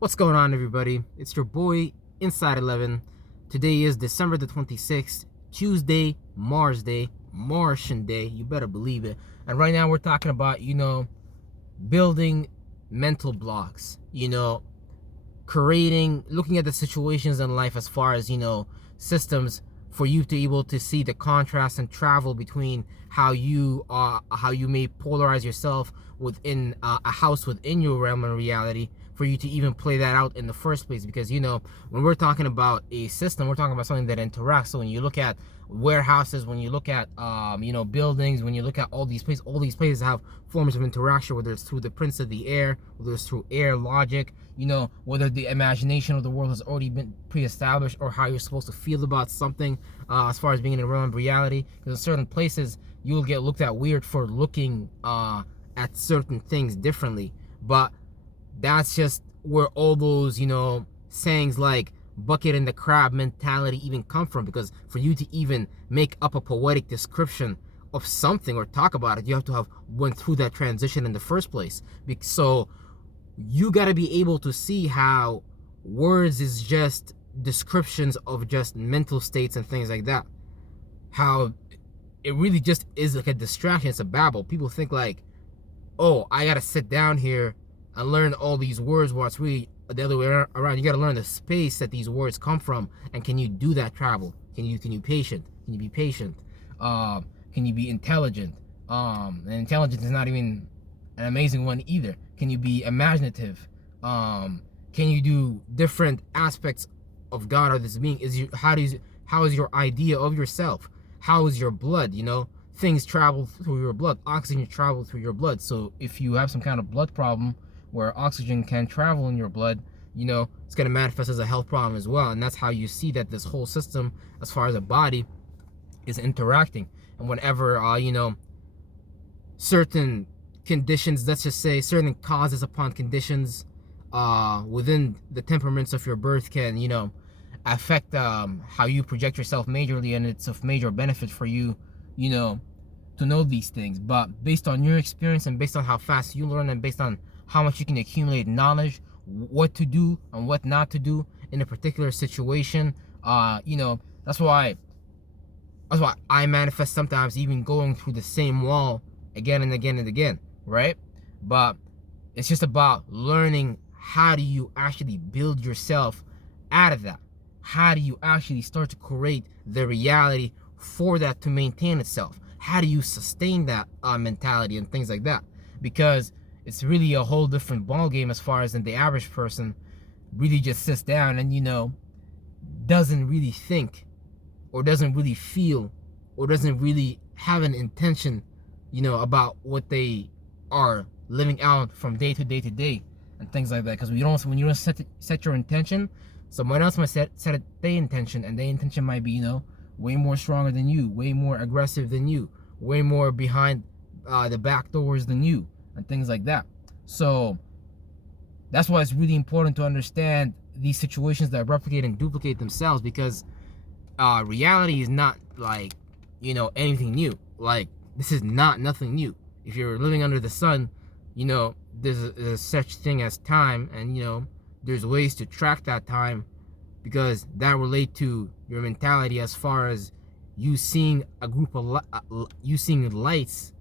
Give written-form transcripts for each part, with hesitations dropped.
What's going on, everybody? It's your boy Inside 11. Today is December the 26th, Tuesday, Mars Day, Martian Day. You better believe it. And right now we're talking about, building mental blocks, creating, looking at the situations in life as far as, systems for you to be able to see the contrast and travel between how you may polarize yourself within a house within your realm of reality, for you to even play that out in the first place. Because when we're talking about a system, we're talking about something that interacts. So when you look at warehouses, when you look at buildings, when you look at all these places have forms of interaction, whether it's through the prince of the air, whether it's through air logic, whether the imagination of the world has already been pre-established, or how you're supposed to feel about something, as far as being in a realm of reality. Because in certain places you will get looked at weird for looking at certain things differently. But that's just where all those sayings like bucket and the crab mentality even come from. Because for you to even make up a poetic description of something or talk about it, you have to have went through that transition in the first place. So you got to be able to see how words is just descriptions of just mental states and things like that. How it really just is like a distraction. It's a babble. People think like, oh, I gotta sit down here and learn all these words, while it's really the other way around. You gotta learn the space that these words come from, and can you do that travel? Can you be patient? Can you be intelligent? And intelligence is not even an amazing one either. Can you be imaginative? Can you do different aspects of God or this being? How is your idea of yourself? How is your blood? Things travel through your blood. Oxygen travels through your blood. So if you have some kind of blood problem where oxygen can travel in your blood, it's going to manifest as a health problem as well. And that's how you see that this whole system, as far as a body, is interacting. And whenever certain conditions, let's just say certain causes upon conditions within the temperaments of your birth can affect how you project yourself majorly, and it's of major benefit for you to know these things. But based on your experience, and based on how fast you learn, and based on how much you can accumulate knowledge, what to do and what not to do in a particular situation, that's why I manifest sometimes even going through the same wall again and again and again, right? But it's just about learning, how do you actually build yourself out of that? How do you actually start to create the reality for that to maintain itself? How do you sustain that mentality and things like that? Because it's really a whole different ball game, as far as in the average person really just sits down and doesn't really think, or doesn't really feel, or doesn't really have an intention about what they are living out from day to day to day and things like that. Because when you don't set your intention, someone else might set their intention, and their intention might be way more stronger than you, way more aggressive than you, way more behind the back doors than you, and things like that. So that's why it's really important to understand these situations that replicate and duplicate themselves. Because reality is not like anything new. Like, this is nothing new. If you're living under the sun, there's such thing as time, and there's ways to track that time, because that relate to your mentality, as far as you seeing a group of you seeing lights.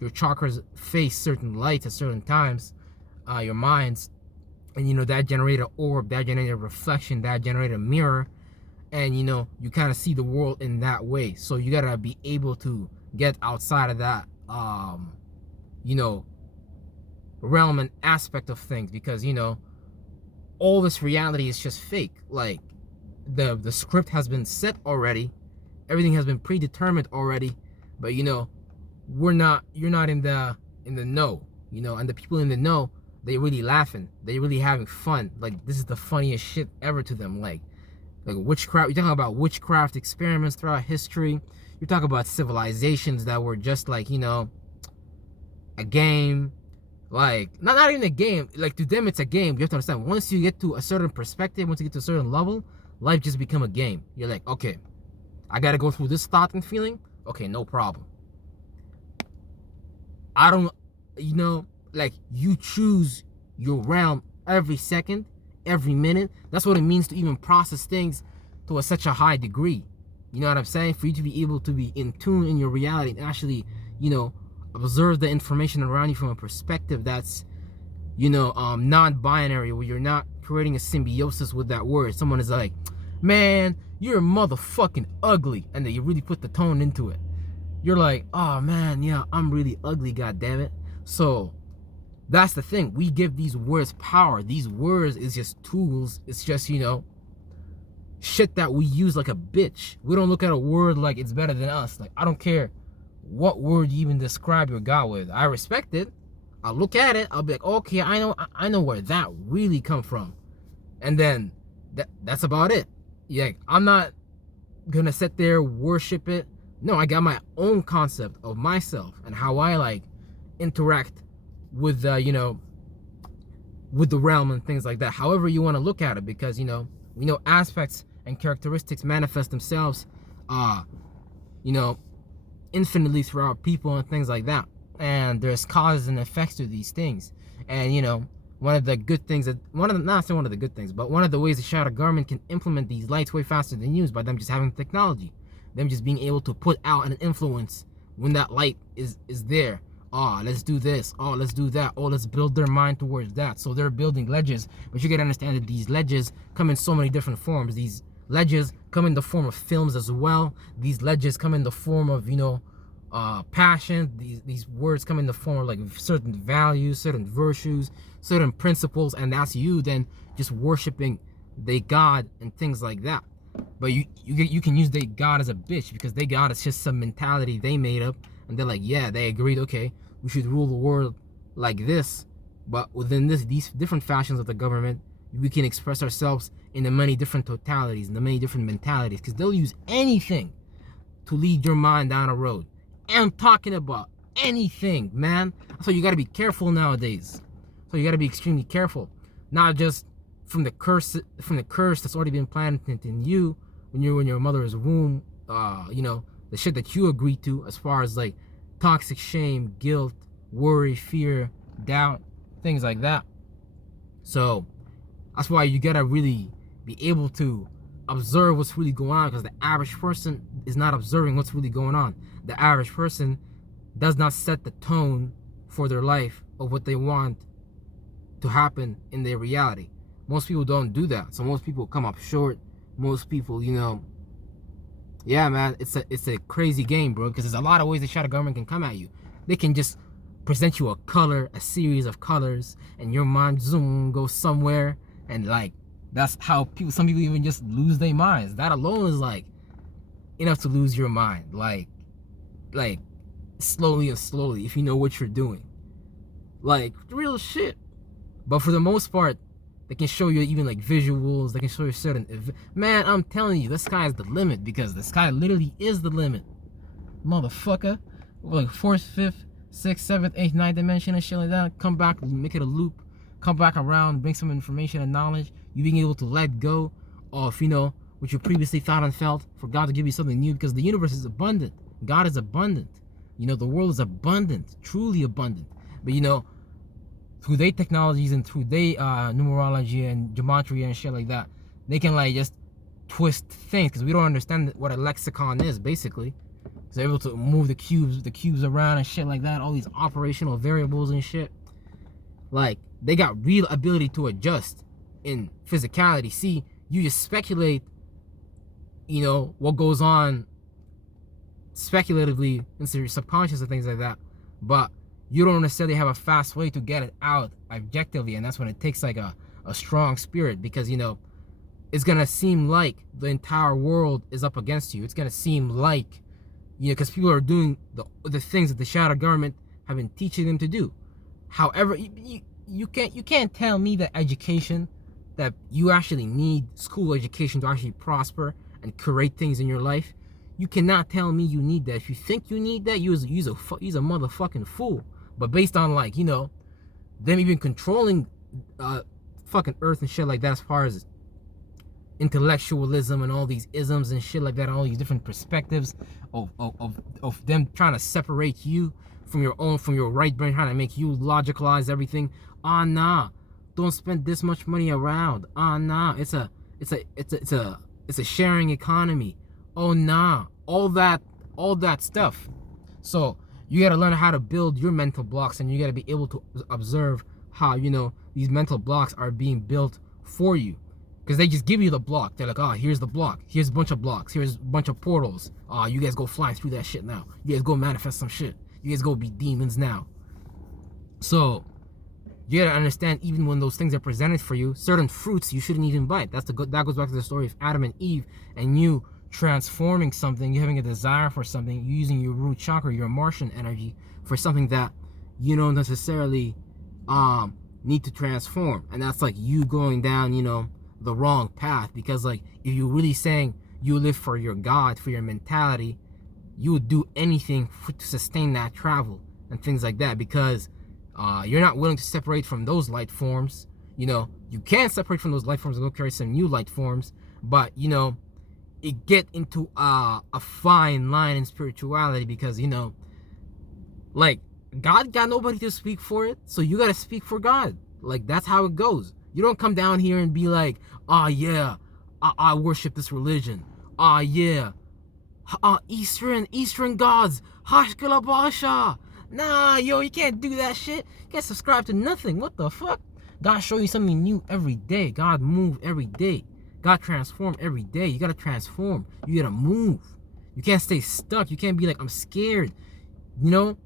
Your chakras face certain lights at certain times, your minds, and that generate an orb, that generate a reflection, that generate a mirror, and you kind of see the world in that way. So you gotta be able to get outside of that realm and aspect of things, because all this reality is just fake. Like, the script has been set already, everything has been predetermined already, but you're not in the know, and the people in the know, they really laughing, they really having fun. Like, this is the funniest shit ever to them. Like witchcraft, you're talking about witchcraft experiments throughout history. You're talking about civilizations that were just like a game. Like, not even a game. Like, to them it's a game. You have to understand, once you get to a certain perspective, once you get to a certain level, life just become a game. You're like, okay, I gotta go through this thought and feeling. Okay, no problem. I don't, like, you choose your realm every second, every minute. That's what it means to even process things to such a high degree. You know what I'm saying? For you to be able to be in tune in your reality and actually, observe the information around you from a perspective that's, non-binary, where you're not creating a symbiosis with that word. Someone is like, man, you're motherfucking ugly, and then you really put the tone into it. You're like, oh man, yeah, I'm really ugly, goddammit. So that's the thing. We give these words power. These words is just tools. It's just, shit that we use like a bitch. We don't look at a word like it's better than us. Like, I don't care what word you even describe your God with. I respect it. I'll look at it. I'll be like, okay, I know where that really come from. And then that's about it. Yeah, I'm not gonna sit there, worship it. No, I got my own concept of myself and how I like interact with with the realm and things like that. However you want to look at it, because we know aspects and characteristics manifest themselves infinitely throughout people and things like that. And there's causes and effects to these things. And one of the good things that one of the ways the shadow government can implement these lights way faster than you is by them just having technology, them just being able to put out an influence when that light is there. Oh, let's do this. Oh, let's do that. Oh, let's build their mind towards that. So they're building ledges, but you gotta understand that these ledges come in so many different forms. These ledges come in the form of films as well. These ledges come in the form of passion. These words come in the form of like certain values, certain virtues, certain principles, and that's you then just worshiping they God and things like that. But you can use they God as a bitch, because they God is just some mentality they made up, and they're like, yeah, they agreed, okay, we should rule the world like this, but within these different fashions of the government, we can express ourselves in the many different totalities, in the many different mentalities, because they'll use anything to lead your mind down a road. I'm talking about anything, man. So you got to be careful nowadays. So you got to be extremely careful, not just from the curse that's already been planted in you when you're in your mother's womb. The shit that you agreed to, as far as like toxic shame, guilt, worry, fear, doubt, things like that. So that's why you gotta really be able to observe what's really going on, because the average person is not observing what's really going on. The average person does not set the tone for their life of what they want to happen in their reality. Most people don't do that. So most people come up short. Most people, yeah, man, it's a crazy game, bro, because there's a lot of ways the shadow government can come at you. They can just present you a series of colors, and your mind zoom goes somewhere, and like that's how some people even just lose their minds. That alone is like enough to lose your mind, like slowly and slowly, if you know what you're doing, like real shit. But for the most part, they can show you even like visuals. They can show you certain. Man, I'm telling you, the sky is the limit, because the sky literally is the limit, motherfucker. Like 4th, 5th, 6th, 7th, 8th, 9th dimension and shit like that. Come back, make it a loop. Come back around, bring some information and knowledge. You being able to let go of what you previously thought and felt, for God to give you something new, because the universe is abundant. God is abundant. The world is abundant, truly abundant. But through their technologies and through their numerology and gematria and shit like that, they can like just twist things, because we don't understand what a lexicon is, basically. So they're able to move the cubes around and shit like that, all these operational variables and shit. Like, they got real ability to adjust in physicality. See, you just speculate, what goes on speculatively into your subconscious and things like that, but you don't necessarily have a fast way to get it out objectively. And that's when it takes like a strong spirit, because it's gonna seem like the entire world is up against you. It's gonna seem like because people are doing the things that the shadow government have been teaching them to do. However, you can't tell me that education, that you actually need school education to actually prosper and create things in your life. You cannot tell me you need that. If you think you need that, you're a motherfucking fool. But based on like them even controlling fucking Earth and shit like that, as far as intellectualism and all these isms and shit like that, all these different perspectives of them trying to separate you from your right brain, trying to make you logicalize everything. Nah, don't spend this much money around. Nah, it's a sharing economy. Oh nah, all that stuff. So you gotta learn how to build your mental blocks, and you gotta be able to observe how, you know, these mental blocks are being built for you. Because they just give you the block. They're like, oh, here's the block. Here's a bunch of blocks. Here's a bunch of portals. Oh, you guys go fly through that shit now. You guys go manifest some shit. You guys go be demons now. So you gotta understand, even when those things are presented for you, certain fruits you shouldn't even bite. That goes back to the story of Adam and Eve, and you transforming something, you having a desire for something, you using your root chakra, your Martian energy, for something that you don't necessarily need to transform. And that's like you going down, you know, the wrong path. Because like, if you're really saying you live for your God, for your mentality, you would do anything to sustain that travel and things like that, because you're not willing to separate from those light forms. You know, you can separate from those light forms and go carry some new light forms, but you know, it get into a fine line in spirituality, because you know, like, God got nobody to speak for it, so you gotta speak for God. Like, that's how it goes. You don't come down here and be like, oh yeah, I worship this religion. Oh yeah, Eastern gods, Hashkalabasha. Nah, yo, you can't do that shit. You can't subscribe to nothing. What the fuck? God show you something new every day. God move every day. God transform every day. You gotta transform. You gotta move. You can't stay stuck. You can't be like, I'm scared. You know,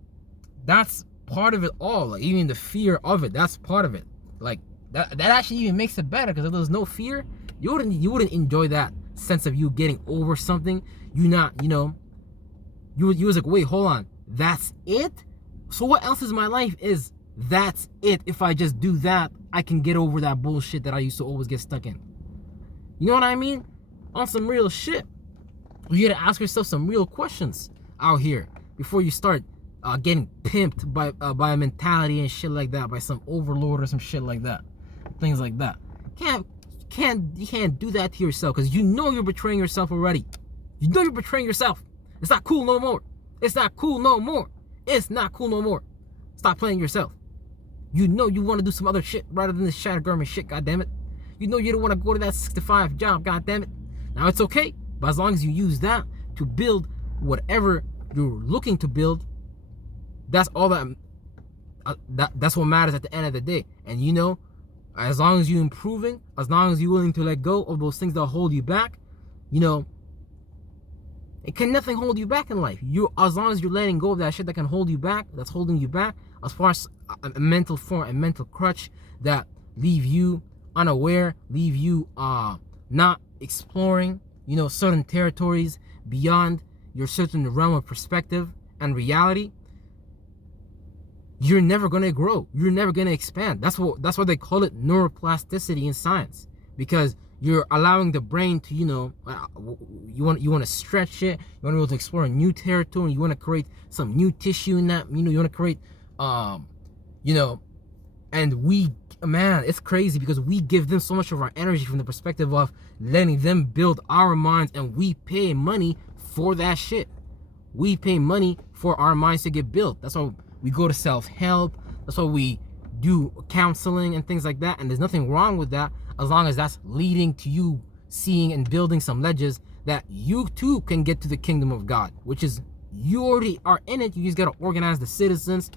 that's part of it all. Like, even the fear of it, that's part of it. Like, that actually even makes it better, because if there was no fear, you wouldn't enjoy that sense of you getting over something. You know, you was like, wait, hold on, that's it? So what else is my life? Is that's it? If I just do that, I can get over that bullshit that I used to always get stuck in. You know what I mean? On some real shit. You gotta ask yourself some real questions out here before you start getting pimped by a mentality and shit like that, by some overlord or some shit like that, things like that. You can't do that to yourself, because you know you're betraying yourself already. You know you're betraying yourself. It's not cool no more. It's not cool no more. It's not cool no more. Stop playing yourself. You know you want to do some other shit rather than this shattered garment shit, goddammit. You know you don't want to go to that 6-to-5 job, goddammit. Now it's okay, but as long as you use that to build whatever you're looking to build, that's all that's what matters at the end of the day. And you know, as long as you're improving, as long as you're willing to let go of those things that hold you back, you know, it can nothing hold you back in life. As long as you're letting go of that shit that can hold you back, that's holding you back, as far as a mental form, a mental crutch that leave you unaware, leave you not exploring, you know, certain territories beyond your certain realm of perspective and reality, you're never gonna grow. You're never gonna expand. That's why they call it neuroplasticity in science, because you're allowing the brain to, you know, you want to stretch it. You want to be able to explore a new territory. You want to create some new tissue in that. You know, you want to create, you know, and man, it's crazy, because we give them so much of our energy from the perspective of letting them build our minds, and we pay money for that shit. We pay money for our minds to get built. That's why we go to self-help. That's why we do counseling and things like that. And there's nothing wrong with that, as long as that's leading to you seeing and building some ledges that you too can get to the kingdom of God, which is, you already are in it. You just gotta organize the citizens,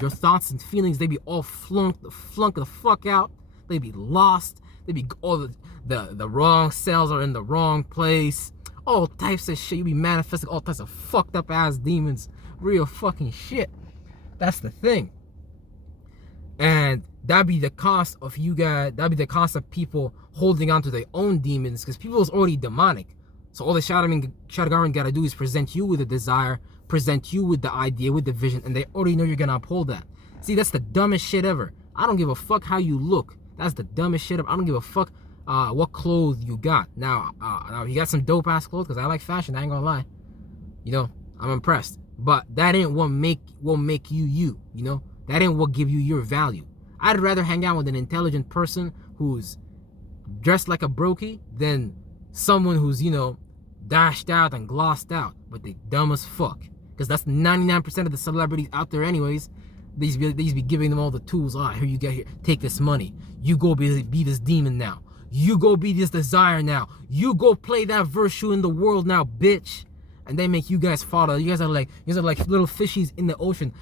your thoughts and feelings, they be all flunk the fuck out. They be lost. They be all the wrong cells are in the wrong place. All types of shit. You be manifesting all types of fucked up ass demons. Real fucking shit. That's the thing. And that'd be the cost of you guys. That'd be the cost of people holding on to their own demons, because people is already demonic. So all the shadow garment gotta do is present you with a desire, present you with the idea, with the vision, and they already know you're gonna uphold that. See, that's the dumbest shit ever. I don't give a fuck how you look. That's the dumbest shit ever. I don't give a fuck what clothes you got. Now you got some dope ass clothes, because I like fashion, I ain't gonna lie. You know, I'm impressed. But that ain't what make you you, you know? That ain't what give you your value. I'd rather hang out with an intelligent person who's dressed like a brokey than someone who's, you know, dashed out and glossed out, but they dumb as fuck. Because that's 99% of the celebrities out there anyways. These be giving them all the tools. Here you get here. Take this money. You go be this demon now. You go be this desire now. You go play that virtue in the world now, bitch. And they make you guys follow. You guys are like little fishies in the ocean.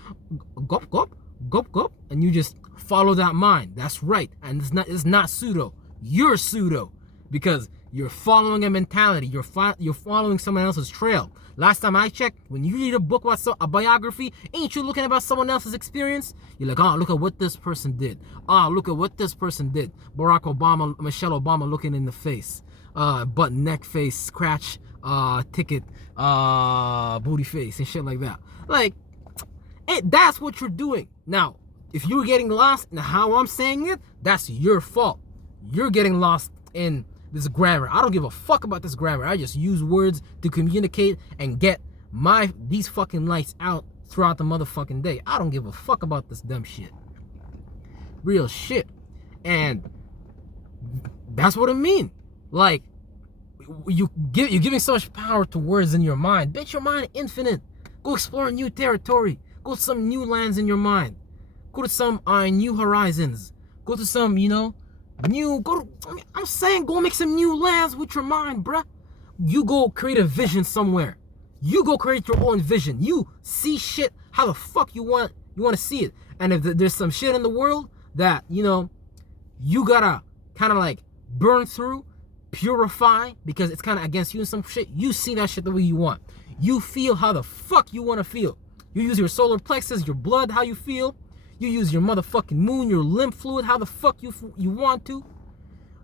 Gulp, gulp, gulp, gulp. And you just follow that mind. That's right. And it's not pseudo. You're pseudo. Because you're following a mentality. You're following someone else's trail. Last time I checked, when you read a book about a biography, ain't you looking about someone else's experience? You're like, look at what this person did. Look at what this person did. Barack Obama, Michelle Obama looking in the face. Butt, neck, face, scratch, ticket, booty face, and shit like that. Like, that's what you're doing. Now, if you're getting lost in how I'm saying it, that's your fault. You're getting lost in this grammar. I don't give a fuck about this grammar. I just use words to communicate and get these fucking lights out throughout the motherfucking day. I don't give a fuck about this dumb shit. Real shit. And that's what I mean. Like, you're giving so much power to words in your mind. Bitch, your mind is infinite. Go explore new territory. Go to some new lands in your mind. Go to some new horizons. Go to some, I'm saying go make some new lands with your mind, bruh. You go create a vision somewhere. You go create your own vision. You see shit how the fuck you want to see it. And if there's some shit in the world that, you gotta kind of like burn through, purify, because it's kind of against you and some shit, you see that shit the way you want. You feel how the fuck you want to feel. You use your solar plexus, your blood, how you feel. You use your motherfucking moon, your lymph fluid, how the fuck you want to.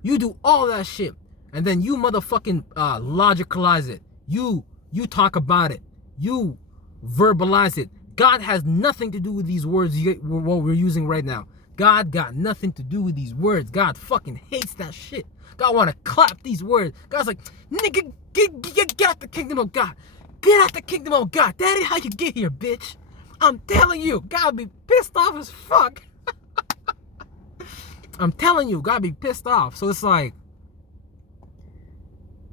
You do all that shit. And then you motherfucking logicalize it. You talk about it. You verbalize it. God has nothing to do with these words what we're using right now. God got nothing to do with these words. God fucking hates that shit. God want to clap these words. God's like, nigga, get out the kingdom of God. Get out the kingdom of God. That ain't how you get here, bitch. I'm telling you, God be pissed off as fuck. I'm telling you, God be pissed off. So it's like,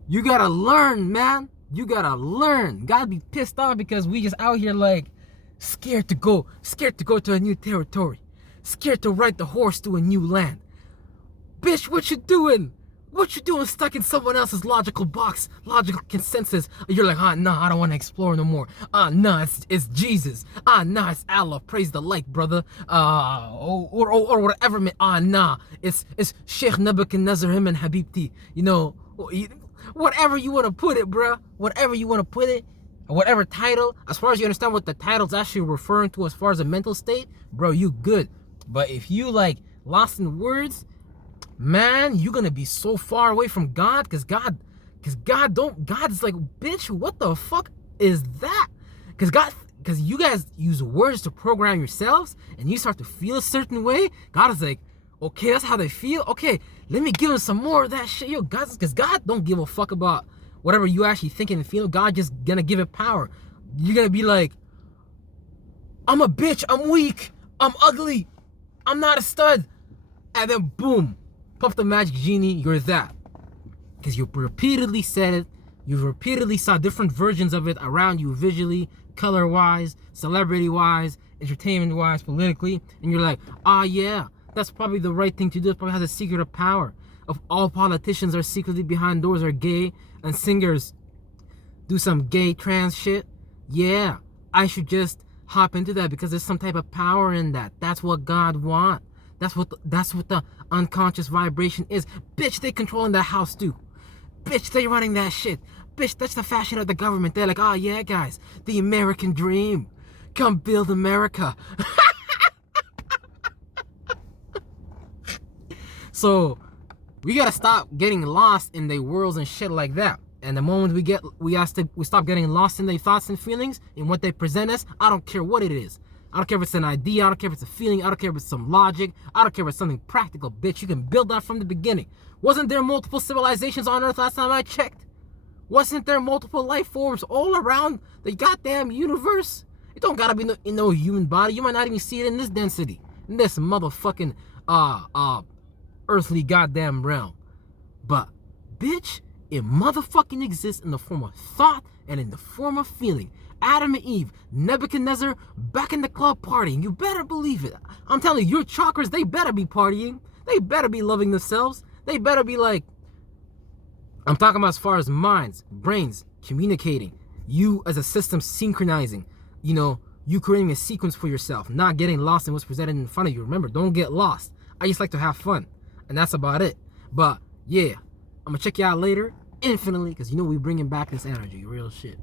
you gotta learn, man. You gotta learn. God be pissed off because we just out here like scared to go to a new territory, scared to ride the horse to a new land. Bitch, what you doing? What you doing stuck in someone else's logical box, logical consensus? You're like, no, I don't want to explore no more. No, it's Jesus. No, it's Allah. Praise the light, brother. Or whatever. Nah, it's Sheikh Nebuchadnezzar, him and Habibti. Whatever you want to put it, bruh. Whatever you want to put it. Whatever title. As far as you understand what the title's actually referring to as far as a mental state, bro, you good. But if you like lost in words, man, you're gonna be so far away from God, because God is like, bitch, what the fuck is that? Because you guys use words to program yourselves, and you start to feel a certain way. God is like, okay, that's how they feel. Okay, let me give them some more of that shit. Because God don't give a fuck about whatever you actually thinking and feeling. God just gonna give it power. You're gonna be like, I'm a bitch, I'm weak, I'm ugly, I'm not a stud. And then boom, puff the magic genie, you're that. Because you repeatedly said it, you repeatedly saw different versions of it around you visually, color-wise, celebrity-wise, entertainment-wise, politically, and you're like, yeah, that's probably the right thing to do. It probably has a secret of power. If all politicians are secretly behind doors are gay, and singers do some gay trans shit, yeah, I should just hop into that because there's some type of power in that. That's what God wants. That's what the unconscious vibration is. Bitch, they controlling that house too. Bitch, they running that shit. Bitch, that's the fashion of the government. They're like, yeah, guys, the American dream. Come build America. So we gotta stop getting lost in their worlds and shit like that. And the moment we stop getting lost in their thoughts and feelings and what they present us, I don't care what it is. I don't care if it's an idea, I don't care if it's a feeling, I don't care if it's some logic, I don't care if it's something practical, bitch. You can build that from the beginning. Wasn't there multiple civilizations on Earth last time I checked? Wasn't there multiple life forms all around the goddamn universe? It don't gotta be in no human body. You might not even see it in this density, in this motherfucking earthly goddamn realm. But bitch, it motherfucking exists in the form of thought and in the form of feeling. Adam and Eve, Nebuchadnezzar, back in the club partying. You better believe it. I'm telling you, your chakras, they better be partying. They better be loving themselves. They better be like, I'm talking about as far as minds, brains, communicating. You as a system synchronizing. You know, you creating a sequence for yourself, not getting lost in what's presented in front of you. Remember, don't get lost. I just like to have fun. And that's about it. But yeah, I'm going to check you out later infinitely because you know we bringing back this energy. Real shit.